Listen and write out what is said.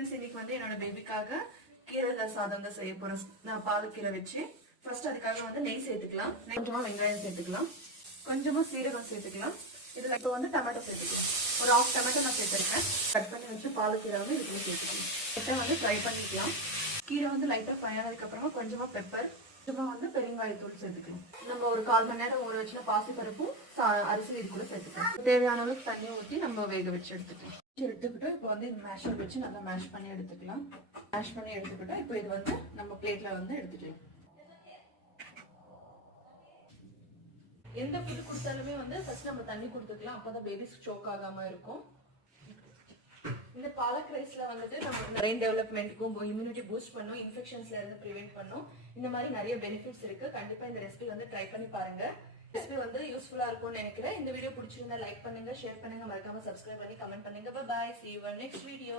Friends, இன்னைக்கு வந்து என்னோட பேபிக்காக கீரை சாதம் தான் செய்ய போறேன். நான் பாலக்கீரை வச்சு ஃபர்ஸ்ட் அதுக்காக வந்து நெய் சேர்த்துக்கலாம். கொஞ்சமா வெங்காயம் சேர்த்துக்கலாம், கொஞ்சமா சீரகம் சேர்த்துக்கலாம். இதுல இப்போ வந்து டொமேட்டோ சேர்த்துக்கலாம். ஒரு 1/2 டொமேட்டோ நான் சேர்த்துருக்கேன். கட் பண்ணி வச்சு பாலக்கீரை வந்து இதுக்குள்ள சேர்த்துக்கலாம். லைட்டா வந்து ஃப்ரை பண்ணிக்கலாம். கீரை வந்து லைட்டா ஃப்ரை ஆனதுக்கு அப்புறமா கொஞ்சமா பெப்பர், கொஞ்சமா வந்து பெருங்காயத்தூள் சேர்த்துக்கலாம். நம்ம ஒரு 1/4 மணி நேரம் ஊற வச்சுனா பாசி பருப்பும் அரிசி இது கூட சேர்த்துக்கலாம். தேவையான அளவுக்கு தண்ணி ஊற்றி நம்ம வேக வச்சு எடுத்துக்கலாம். எடுத்துக்கிட்டு இப்போ வந்து மேஷர் வச்சு நல்லா மேஷ் பண்ணி எடுத்துக்கலாம். மேஷ் பண்ணி எடுத்துக்கிட்டு இப்போ இது வந்து நம்ம பிளேட்ல வந்து எடுத்துக்கலாம். எந்த ஃபுட் கொடுத்தாலுமே வந்து ஃபர்ஸ்ட் நம்ம தண்ணி கொடுத்துக்கலாம். அப்பதான் பேபிஸ் சோக் ஆகாம இருக்கும். இந்த பாலக் ரைஸ்ல வந்துட்டு நம்ம பிரெயின் டெவலப்மெண்ட்க்கும் இம்யூனிட்டி பூஸ்ட் பண்ணும், இன்ஃபெக்ஷன்ஸ்ல இருந்து ப்ரிவென்ட் பண்ணும். இந்த மாதிரி நிறைய பெனிஃபிட்ஸ் இருக்கு. கண்டிப்பா இந்த ரெசிபி வந்து ட்ரை பண்ணி பாருங்க. ரெசிபி வந்து யூஸ்ஃபுல்லா இருக்கும்னு நினைக்கிறேன். இந்த வீடியோ பிடிச்சிருந்தா லைக் பண்ணுங்க, ஷேர் பண்ணுங்க, மறக்காம சப்ஸ்கிரைப் பண்ணி கமெண்ட் பண்ணுங்க. Bye bye, see you in next video.